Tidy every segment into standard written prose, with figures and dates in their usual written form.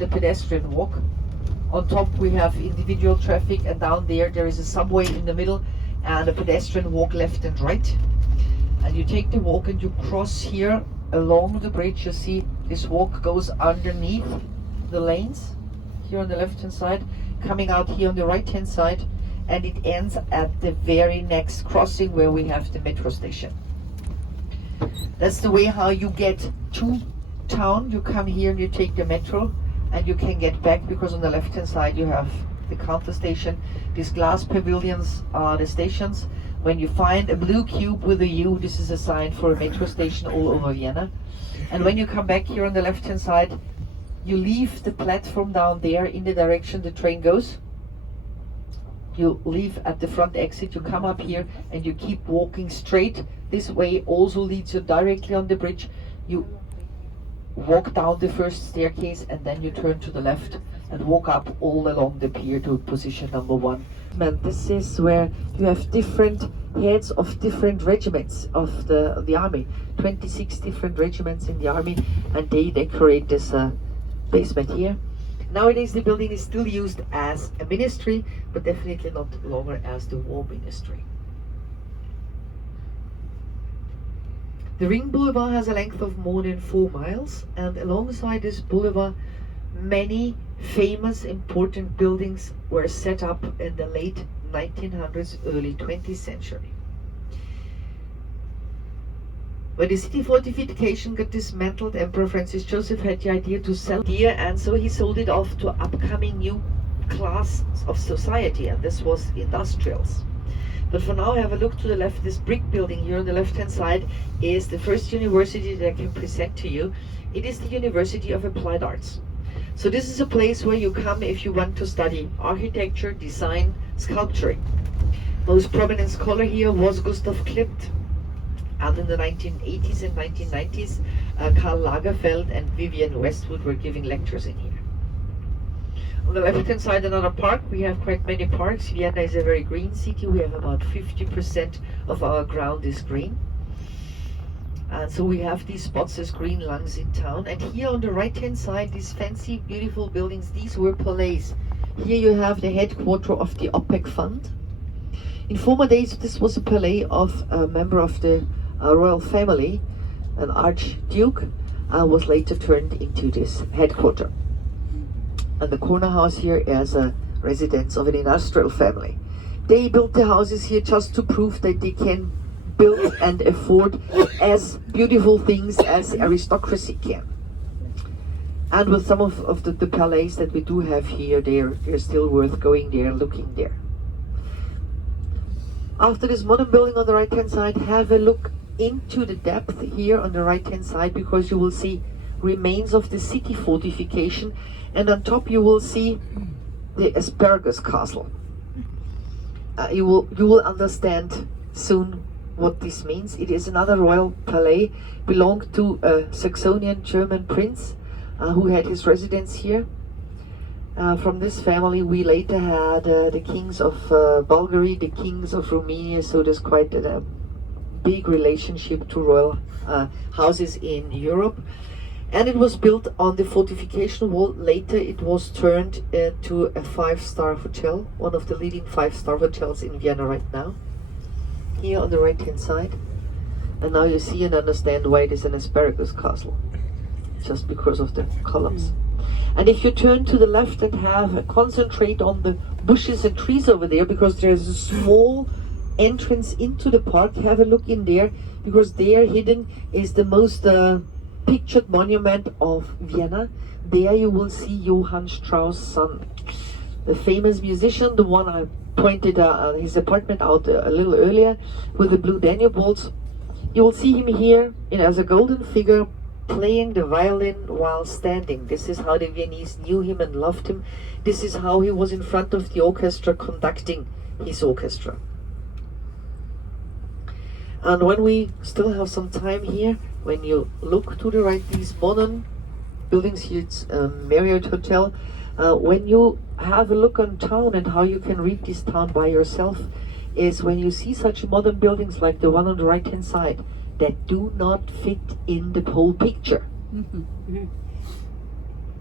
The pedestrian walk. On top we have individual traffic, and down there is a subway in the middle and a pedestrian walk left and right. And you take the walk and you cross here along the bridge. You see this walk goes underneath the lanes here on the left hand side, coming out here on the right hand side, and it ends at the very next crossing where we have the metro station. That's the way how you get to town. You come here and you take the metro, and you can get back, because on the left hand side you have the counter station. These glass pavilions are the stations. When you find a blue cube with a U, this is a sign for a metro station all over Vienna. And when you come back here on the left hand side, you leave the platform down there in the direction the train goes. You leave at the front exit, you come up here and you keep walking straight. This way also leads you directly on the bridge. You walk down the first staircase and then you turn to the left and walk up all along the pier to position number 1. This is where you have different heads of different regiments of the army. 26 different regiments in the army, and they decorate this basement here. Nowadays the building is still used as a ministry, but definitely not longer as the war ministry. The Ring Boulevard has a length of more than 4 miles, and alongside this boulevard many famous important buildings were set up in the late 1900s, early 20th century. When the city fortification got dismantled, Emperor Francis Joseph had the idea to sell it, and so he sold it off to upcoming new class of society, and this was industrials. But for now, have a look to the left. This brick building here on the left hand side is the first university that I can present to you. It is the University of Applied Arts. So this is a place where you come if you want to study architecture, design, sculpturing. Most prominent scholar here was Gustav Klimt, and in the 1980s and 1990s Karl Lagerfeld and Vivienne Westwood were giving lectures in here. On the left hand side, another park. We have quite many parks. Vienna is a very green city. We have about 50% of our ground is green. And so we have these spots as green lungs in town. And here on the right hand side, these fancy beautiful buildings, these were palais. Here you have the headquarters of the OPEC fund. In former days this was a palais of a member of the royal family. An archduke was later turned into this headquarters. And the corner house here is a residence of an industrial family. They built the houses here just to prove that they can build and afford as beautiful things as aristocracy can. And with some of the palais that we do have here, they're still worth going there, looking there. After this modern building on the right hand side, have a look into the depth here on the right hand side, because you will see remains of the city fortification, and on top you will see the Asparagus Castle. You will understand soon what this means. It is another royal palais, belonged to a Saxonian German prince who had his residence here. From this family we later had the kings of Bulgaria, the kings of Romania, so there's quite a big relationship to royal houses in Europe. And it was built on the fortification wall. Later it was turned into a 5-star hotel, one of the leading 5-star hotels in Vienna right now. Here on the right hand side. And now you see and understand why it is an Asparagus Castle, just because of the columns. And if you turn to the left and concentrate on the bushes and trees over there, because there's a small entrance into the park, have a look in there, because there hidden is the most pictured monument of Vienna. There you will see Johann Strauss' son, the famous musician, the one I pointed his apartment out a little earlier with the blue Danube waltz. You will see him here as a golden figure playing the violin while standing. This is how the Viennese knew him and loved him. This is how he was in front of the orchestra conducting his orchestra. And when we still have some time here, when you look to the right, these modern buildings here, it's Marriott Hotel. When you have a look on town and how you can read this town by yourself, is when you see such modern buildings like the one on the right hand side that do not fit in the whole picture.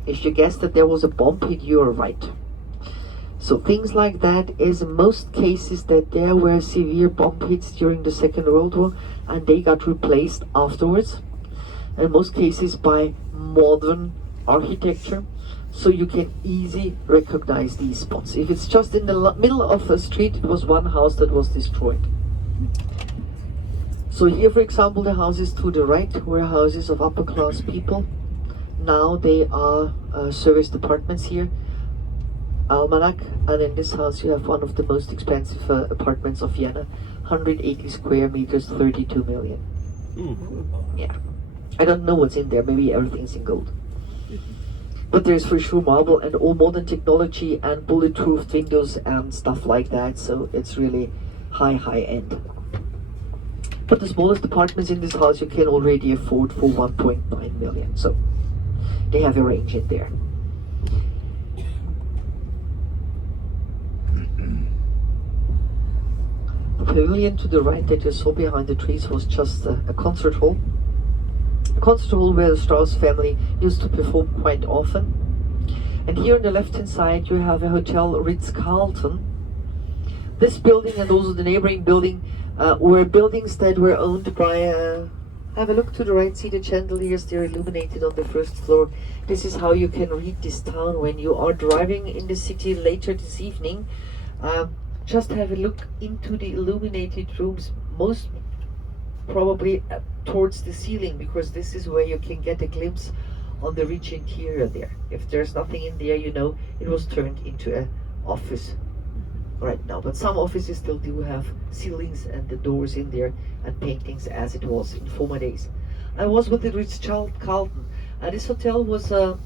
If you guessed that there was a bomb hit, you are right. So things like that is in most cases that there were severe bomb hits during the Second World War, and they got replaced afterwards. In most cases by modern architecture, so you can easily recognize these spots. If it's just in the middle of a street, it was one house that was destroyed. So here, for example, the houses to the right were houses of upper class people. Now they are serviced apartments here. Almanac, and in this house you have one of the most expensive apartments of Vienna, 180 square meters, 32 million. Yeah, I don't know what's in there, maybe everything's in gold. But there's for sure marble and all modern technology and bulletproof windows and stuff like that, so it's really high end. But the smallest apartments in this house you can already afford for 1.9 million, so they have a range in there. The pavilion to the right that you saw behind the trees was just a concert hall. A concert hall where the Strauss family used to perform quite often. And here on the left hand side you have a hotel, Ritz-Carlton. This building and also the neighboring building were buildings that were owned by have a look to the right, see the chandeliers, they're illuminated on the first floor. This is how you can read this town when you are driving in the city later this evening. Just have a look into the illuminated rooms, most probably towards the ceiling, because this is where you can get a glimpse on the rich interior there. If there's nothing in there, you know it was turned into an office right now. But some offices still do have ceilings and the doors in there and paintings as it was in former days. I was with the Ritz-Carlton. This hotel was the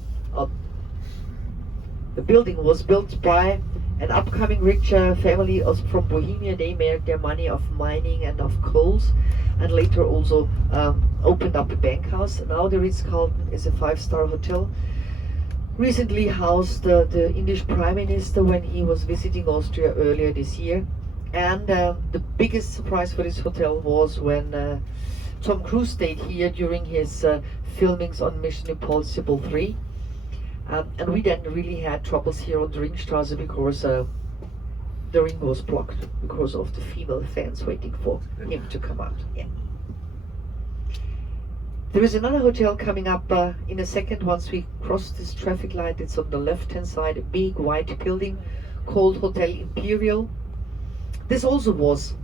building was built by an upcoming rich family from Bohemia. They made their money of mining and of coals, and later also opened up a bank house. Now the Ritz-Carlton is a 5-star hotel. Recently housed the English Prime Minister when he was visiting Austria earlier this year. And the biggest surprise for this hotel was when Tom Cruise stayed here during his filmings on Mission Impossible 3. And we then really had troubles here on the Ringstrasse because the ring was blocked because of the female fans waiting for him to come out. Yeah. There is another hotel coming up in a second once we cross this traffic light. It's on the left hand side, a big white building called Hotel Imperial. This also was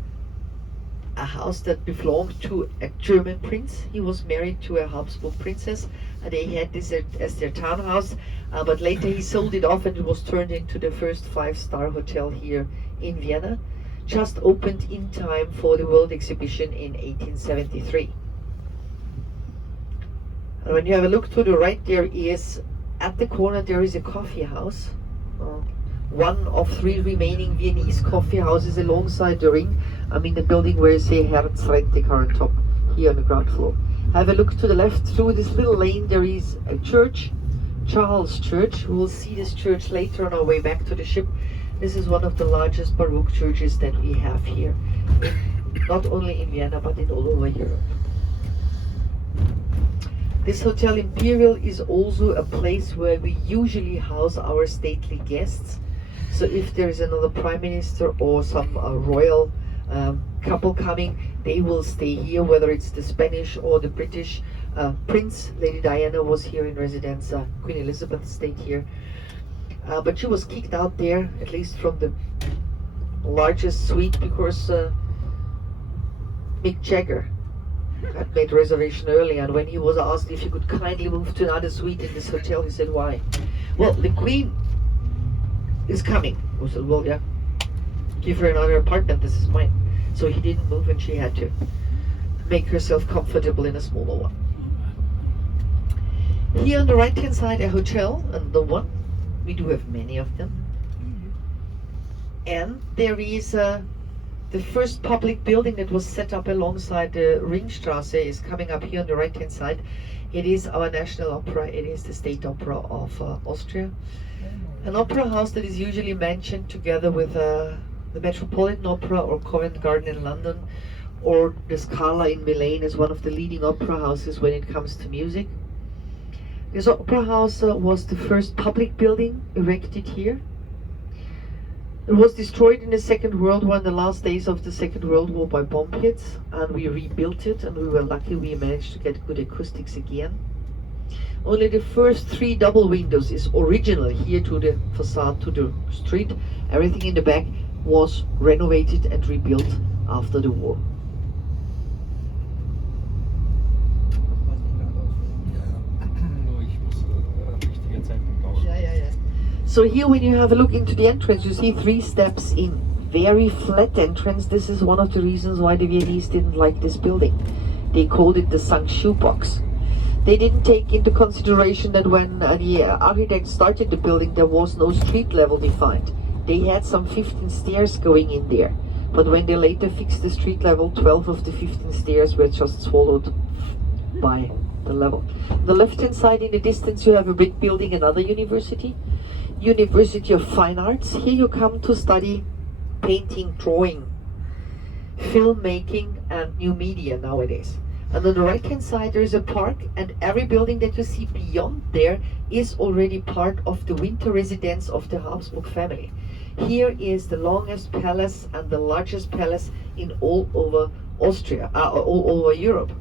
a house that belonged to a German prince. He was married to a Habsburg princess, and they had this as their townhouse, but later he sold it off and it was turned into the first 5-star hotel here in Vienna, just opened in time for the World Exhibition in 1873. And when you have a look to the right, there is, at the corner there is a coffee house, one of 3 remaining Viennese coffee houses alongside the ring. I mean the building where you say Herzrentig on top, here on the ground floor. Have a look to the left. Through this little lane there is a church, Charles Church. We will see this church later on our way back to the ship. This is one of the largest Baroque churches that we have here, not only in Vienna but in all over Europe. This Hotel Imperial is also a place where we usually house our stately guests. So if there is another prime minister or some royal couple coming, they will stay here, whether it's the Spanish or the British prince. Lady Diana was here in residence, Queen Elizabeth stayed here. But she was kicked out there, at least from the largest suite, because Mick Jagger had made reservation early, and when he was asked if he could kindly move to another suite in this hotel, he said, why? Well, the Queen is coming. We said, well, yeah, give her another apartment, this is mine. So he didn't move and she had to make herself comfortable in a smaller one. Here on the right hand side, a hotel, and the one, we do have many of them. And there is the first public building that was set up alongside the Ringstrasse is coming up here on the right hand side. It is our national opera, it is the State Opera of Austria. An opera house that is usually mentioned together with the Metropolitan Opera or Covent Garden in London, or the Scala in Milan as one of the leading opera houses when it comes to music. This opera house was the first public building erected here. It was destroyed in the Second World War, in the last days of the Second World War, by bomb hits, and we rebuilt it, and we were lucky we managed to get good acoustics again. Only the first 3 double windows is original here to the facade, to the street. Everything in the back was renovated and rebuilt after the war. So here when you have a look into the entrance, you see 3 steps in. Very flat entrance. This is one of the reasons why the Viennese didn't like this building. They called it the sunk shoebox. They didn't take into consideration that when the architect started the building, there was no street level defined. They had some 15 stairs going in there. But when they later fixed the street level, 12 of the 15 stairs were just swallowed by the level. On the left-hand side in the distance, you have a brick building, another university. University of Fine Arts. Here you come to study painting, drawing, filmmaking, and new media nowadays. And on the right hand side there is a park, and every building that you see beyond there is already part of the winter residence of the Habsburg family. Here is the longest palace and the largest palace in all over Austria, all over Europe.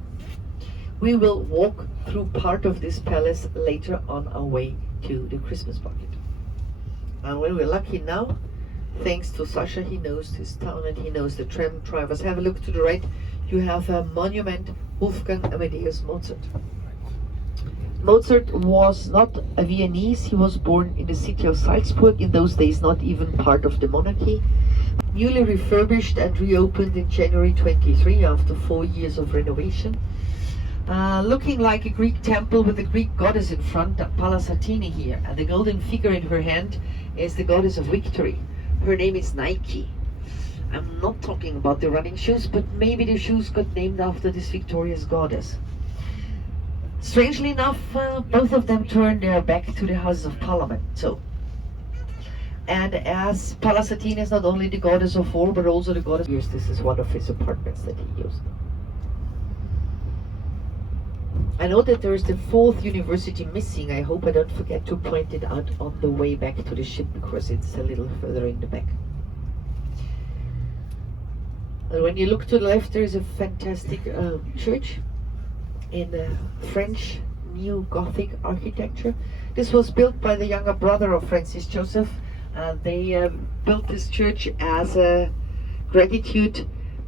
We will walk through part of this palace later on our way to the Christmas market. And when we're lucky now, thanks to Sasha, he knows this town and he knows the tram drivers. Have a look to the right. You have a monument, Wolfgang Amadeus Mozart. Mozart was not a Viennese. He was born in the city of Salzburg, in those days not even part of the monarchy. Newly refurbished and reopened in January 23 after 4 years of renovation. Looking like a Greek temple with a Greek goddess in front, Pallas Athene here, and the golden figure in her hand is the goddess of victory. Her name is Nike. I'm not talking about the running shoes, but maybe the shoes got named after this victorious goddess. Strangely enough, both of them turned their back to the Houses of Parliament. And as Pallas Athene is not only the goddess of war, but also the goddess of years, this is one of his apartments that he used. I know that there is the 4th university missing. I hope I don't forget to point it out on the way back to the ship, because it's a little further in the back. And when you look to the left, there is a fantastic church in French New Gothic architecture. This was built by the younger brother of Francis Joseph. They built this church as a gratitude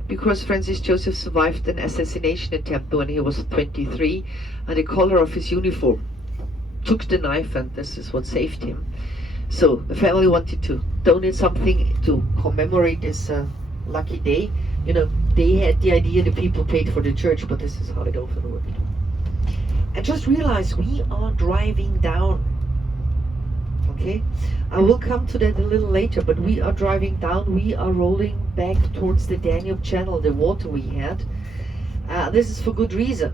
because Francis Joseph survived an assassination attempt when he was 23, and the collar of his uniform took the knife, and this is what saved him. So the family wanted to donate something to commemorate this lucky day. You know, they had the idea the people paid for the church, but this is how it often worked. And just realize we are driving down. Okay, I will come to that a little later, but we are driving down, we are rolling back towards the Danube Channel, the water we had. This is for good reason.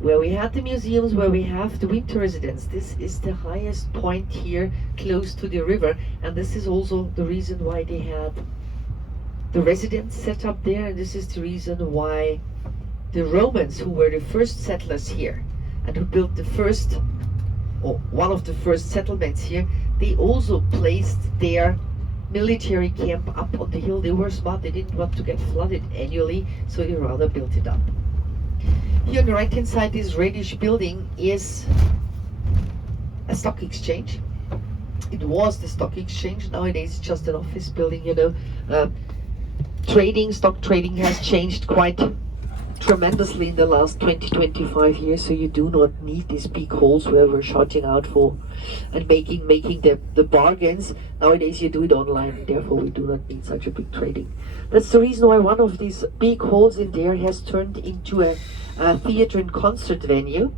Where we had the museums, where we have the winter residence, this is the highest point here close to the river, and this is also the reason why they had the residence set up there, and this is the reason why the Romans, who were the first settlers here and who built the first, or one of the first settlements here, they also placed their military camp up on the hill. They were smart, they didn't want to get flooded annually, so they rather built it up. Here on the right hand side, this reddish building is a stock exchange. It was the stock exchange, nowadays it's just an office building, you know. Stock trading has changed quite tremendously in the last 20-25 years, so you do not need these big halls where we're shouting out for and making the bargains. Nowadays you do it online, therefore we do not need such a big trading. That's the reason why one of these big halls in there has turned into a theater and concert venue,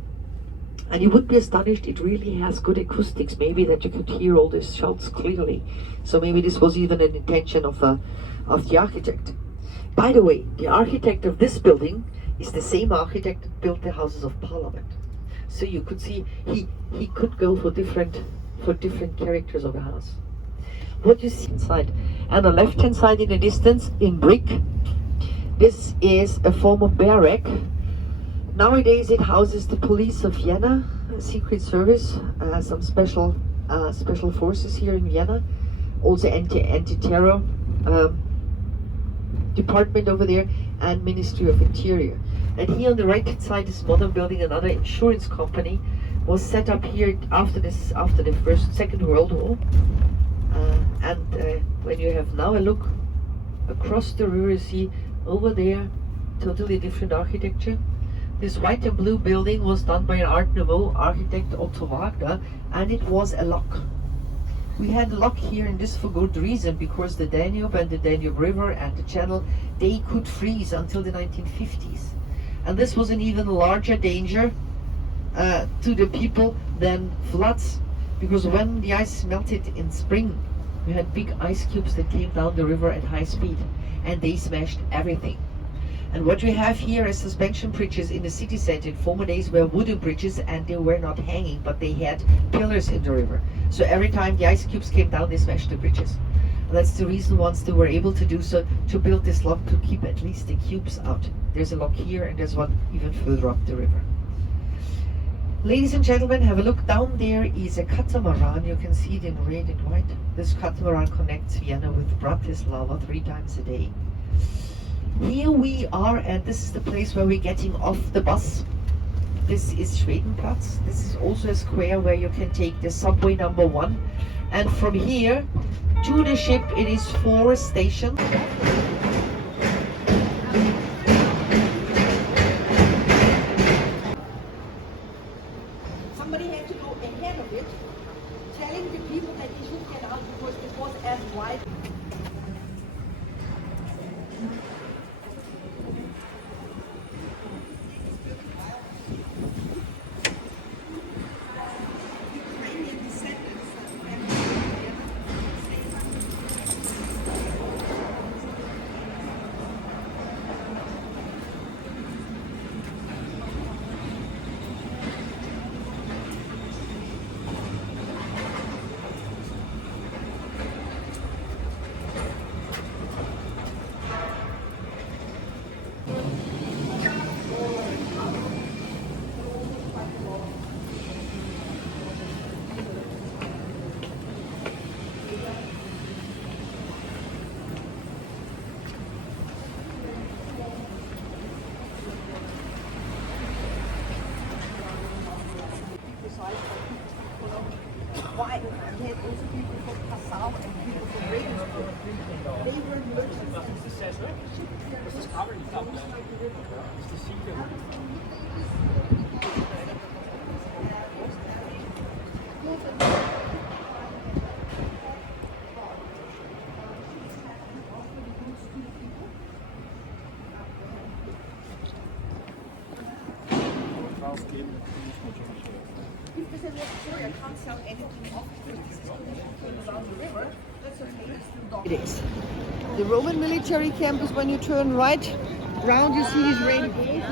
and you would be astonished, it really has good acoustics, maybe that you could hear all these shouts clearly. So maybe this was even an intention of the architect. By the way, the architect of this building is the same architect that built the Houses of Parliament. So you could see he could go for different characters of a house. What you see inside, and on the left hand side in the distance in brick, this is a former barrack. Nowadays it houses the police of Vienna, Secret Service, some special forces here in Vienna, also anti-terror department over there, and Ministry of Interior. And here on the right hand side, this modern building, another insurance company, was set up here after the Second World War. When you have now a look across the river, you see over there totally different architecture. This white and blue building was done by an Art Nouveau architect, Otto Wagner, and it was a lock. We had a lock here, and this for good reason, because the Danube and the Danube River and the channel, they could freeze until the 1950s. And this was an even larger danger to the people than floods, because when the ice melted in spring, we had big ice cubes that came down the river at high speed, and they smashed everything. And what we have here as suspension bridges in the city center in former days were wooden bridges, and they were not hanging, but they had pillars in the river. So every time the ice cubes came down, they smashed the bridges. And that's the reason once they were able to do so, to build this lock to keep at least the cubes out. There's a lock here, and there's one even further up the river. Ladies and gentlemen, have a look. Down there is a catamaran. You can see it in red and white. This catamaran connects Vienna with Bratislava 3 times a day. Here we are, and this is the place where we're getting off the bus. This is Schwedenplatz. This is also a square where you can take the subway number 1. And from here to the ship, it is 4 stations. Somebody had to go ahead of it, telling the people that they should get out because it was as wide. Why? We had also people from Passau and people from Regensburg. They were merchants. Sorry, I can't sell anything off because this is going around the river. That's okay, let's do it is. The Roman military camp is when you turn right round, you see Israeli gate.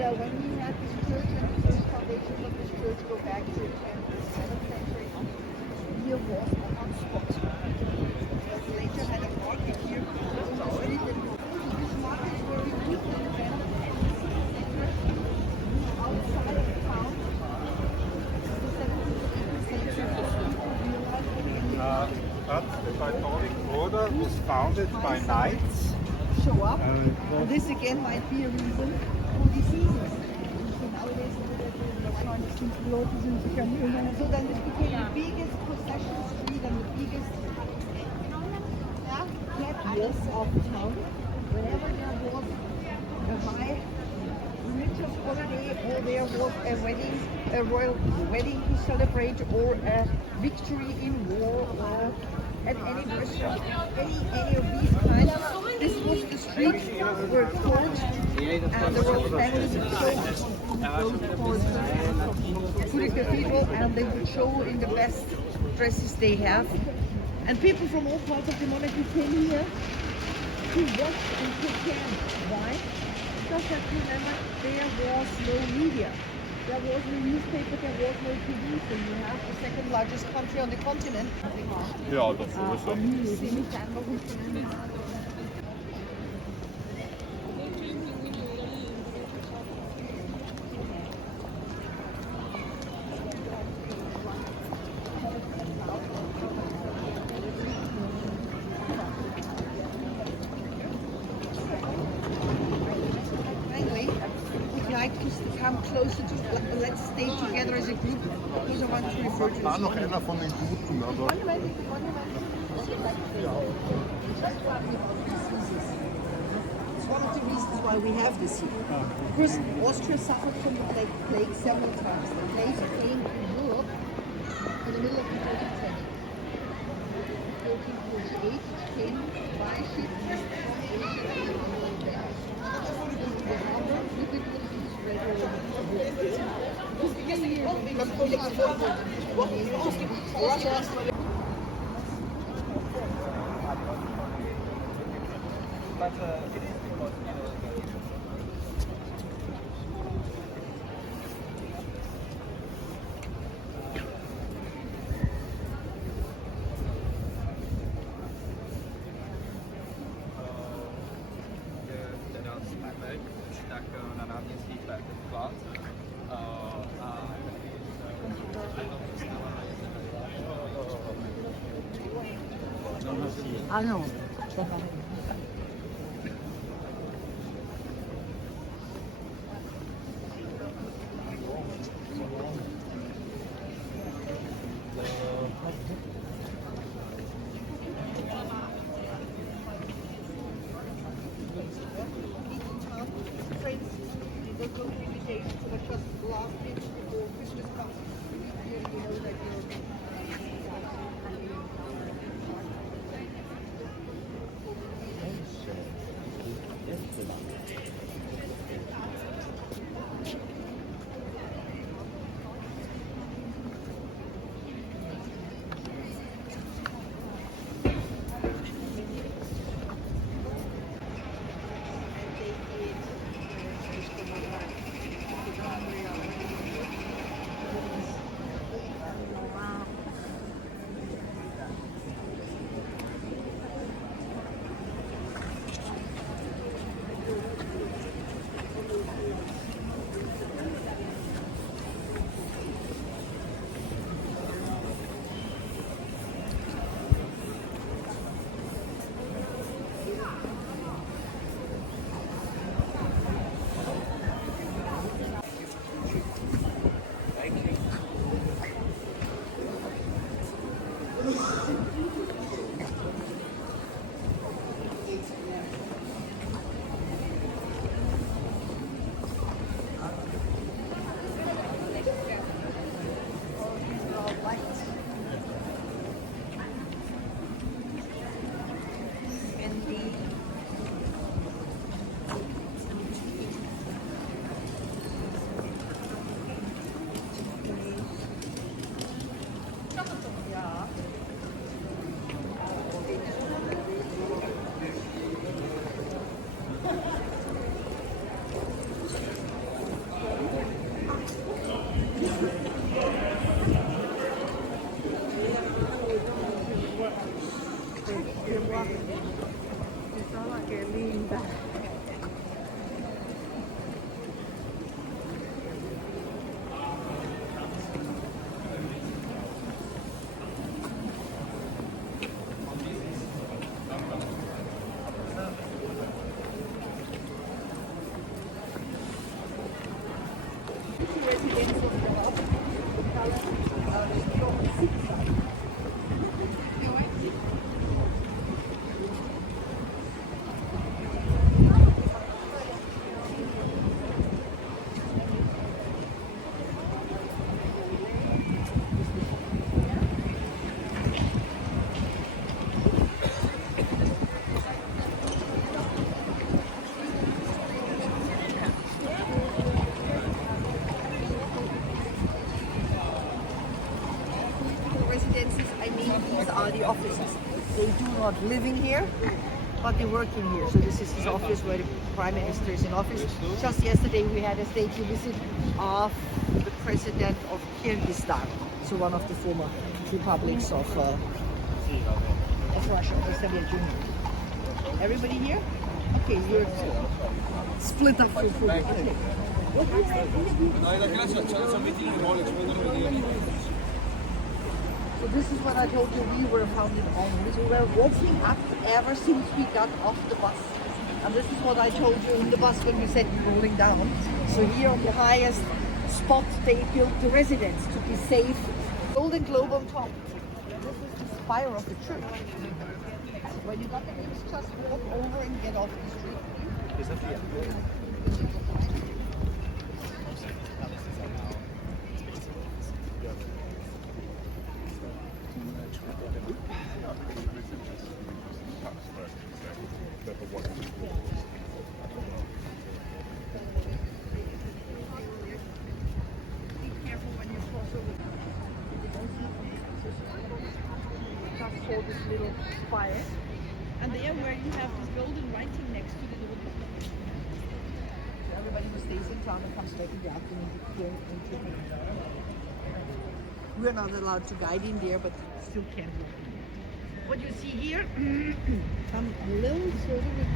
And when we had this church and the first foundation of this church go back to the 7th century, here was a hot spot. We later had a market here. This market is where we moved in the Vienna outside of town. The 17th century. But the Catholic order was founded by knights. Show up. And this again might be a reason for diseases. Nowadays, so then this became the biggest procession street and the biggest headquarters of town. Whenever there was a high religious holiday or there was a wedding, a royal wedding to celebrate, or a victory in war, or an anniversary, any of these kinds. This was the street where court and the royal families would show to the cathedral, and they would show in the best dresses they have. And people from all parts of the monarchy came here to watch and to camp. Why? Because that remember there was no media. There was no newspaper, there was no TV, so you have the second largest country on the continent. Ja, das sowieso. Finally, we'd like to come closer to, let's stay together as a group, because I want to refer to War this noch one. einer von den Guten, aber It's one of the reasons why we have this here. Because Austria suffered from the plague several times. The plague came to Europe in the middle of the 13th century. 1348 it came by ship from Asia to Vienna. The harbor difficulties spread all over the world. But it is because, teraz máme tak na náměstí vklad. Ano. Residences, I mean, these are the offices. They do not live in here. but they're working here. So this is his office where the Prime Minister is in office. Just yesterday we had a stately visit of the President of Kyrgyzstan, so one of the former republics of Russia, the Soviet Union. Everybody here? Okay, you're split up for food. Okay. So this is what I told you, we were founded on. We were walking up ever since we got off the bus. And this is what I told you in the bus when we said we're rolling down. So here on the highest spot they built the residence to be safe. Golden globe on top. This is the spire of the church. When you got the news, just walk over and get off the street. For this little spire, and there where you have this golden writing next to the door. So everybody who stays in town and comes back in the afternoon here into the. We're not allowed to guide in there, but still can walk in. What you see here, come a little further with.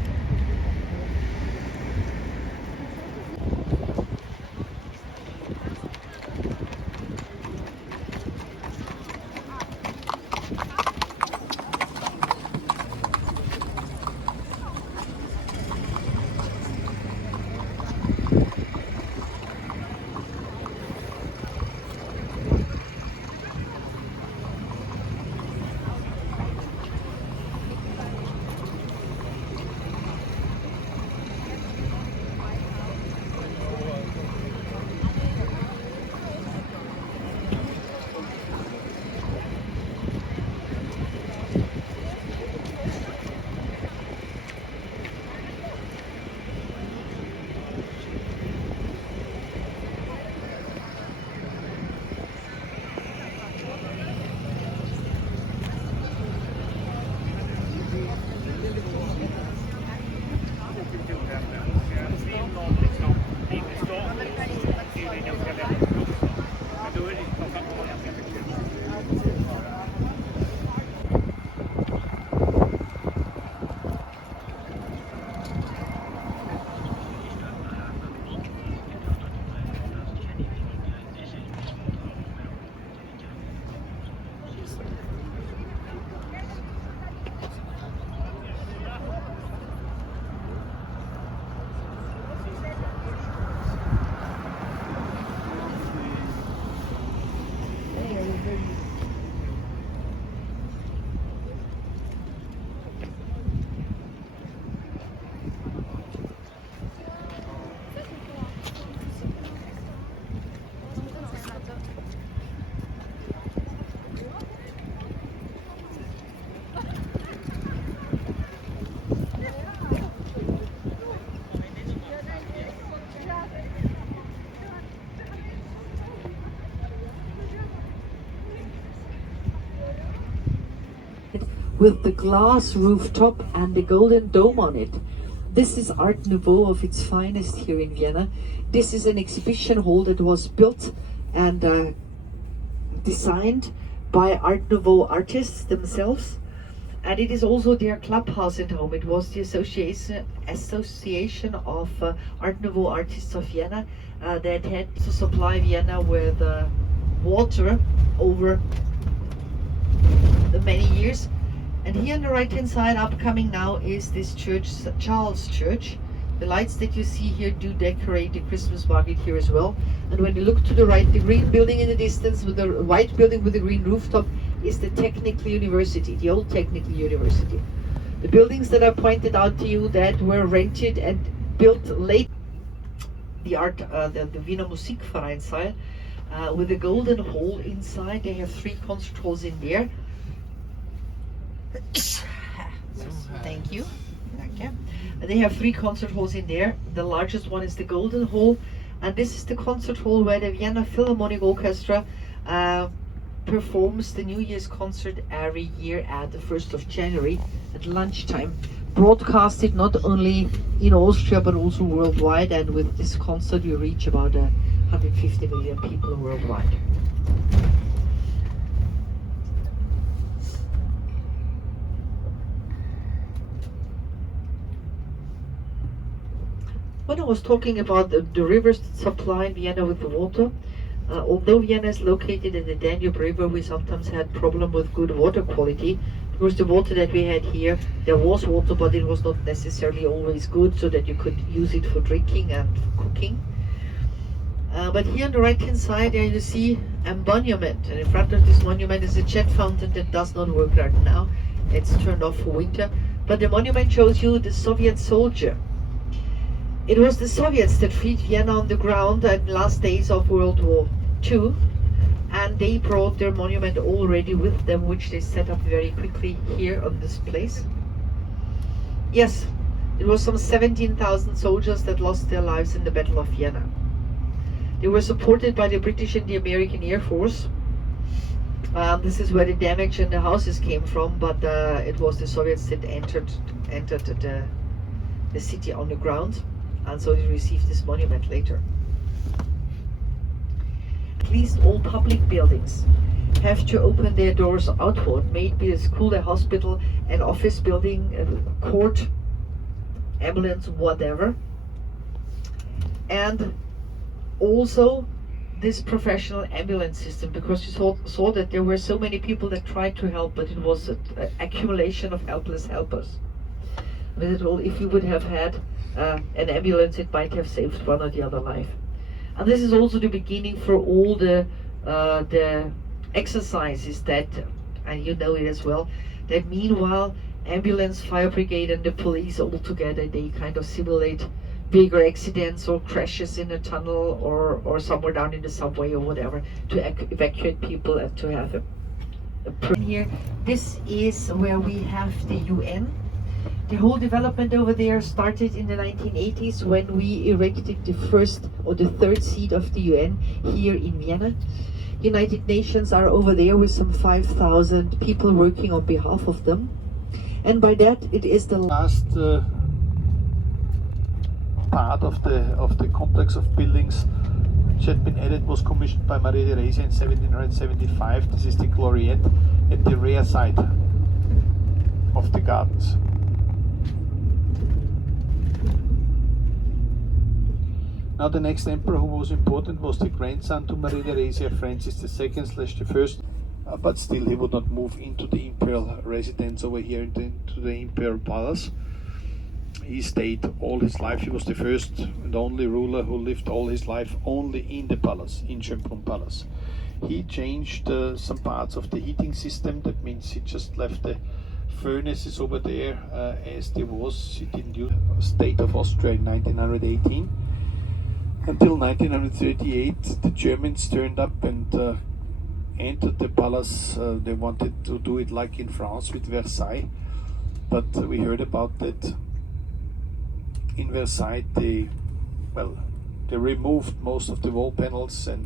With the glass rooftop and the golden dome on it. This is Art Nouveau of its finest here in Vienna. This is an exhibition hall that was built and designed by Art Nouveau artists themselves. And it is also their clubhouse at home. It was the association of Art Nouveau artists of Vienna that had to supply Vienna with water over the many years. And here on the right hand side, upcoming now, is this church, St. Charles Church. The lights that you see here do decorate the Christmas market here as well. And when you look to the right, the green building in the distance with the white building with the green rooftop is the Technical University, the old Technical University. The buildings that I pointed out to you that were rented and built late, the Wiener Musikvereinssaal, with a golden hall inside. They have 3 concert halls in there. Thank you. Okay. They have 3 concert halls in there. The largest one is the Golden Hall, and this is the concert hall where the Vienna Philharmonic Orchestra performs the New Year's concert every year at the 1st of January at lunchtime. broadcasted not only in Austria but also worldwide, and with this concert we reach about 150 million people worldwide. When I was talking about the rivers that supply Vienna with the water, although Vienna is located in the Danube River, we sometimes had problem with good water quality, because the water that we had here, there was water, but it was not necessarily always good, so that you could use it for drinking and cooking. But here on the right hand side there you see a monument, and in front of this monument is a jet fountain that does not work right now. It's turned off for winter, but the monument shows you the Soviet soldier. It was the Soviets that freed Vienna on the ground in the last days of World War II, and they brought their monument already with them, which they set up very quickly here on this place. Yes, it was some 17,000 soldiers that lost their lives in the Battle of Vienna. They were supported by the British and the American Air Force. This is where the damage in the houses came from, but it was the Soviets that entered the city on the ground, and so they received this monument later. At least all public buildings have to open their doors outward, may it be a school, a hospital, an office building, a court, ambulance, whatever. And also this professional ambulance system, because you saw that there were so many people that tried to help, but it was an accumulation of helpless helpers. If you would have had an ambulance, it might have saved one or the other life. And this is also the beginning for all the exercises that, and you know it as well, that meanwhile ambulance, fire brigade and the police all together, they kind of simulate bigger accidents or crashes in a tunnel or somewhere down in the subway or whatever, to evacuate people and to have a here. This is where we have the UN. The whole development over there started in the 1980s when we erected the first or the third seat of the UN here in Vienna. United Nations are over there with some 5,000 people working on behalf of them. And by that it is the last part of the complex of buildings which had been added was commissioned by Maria Theresia in 1775. This is the gloriette at the rear side of the gardens. Now the next emperor who was important was the grandson to Maria Theresia, Francis II/1, but still he would not move into the imperial residence over here into the imperial palace. He stayed all his life. He was the first and only ruler who lived all his life only in the palace, in Schönbrunn Palace. He changed some parts of the heating system. That means he just left the furnaces over there as there was. He didn't use the state of Austria in 1918. Until 1938, the Germans turned up and entered the palace. They wanted to do it like in France with Versailles, but we heard about that. In Versailles, they removed most of the wall panels and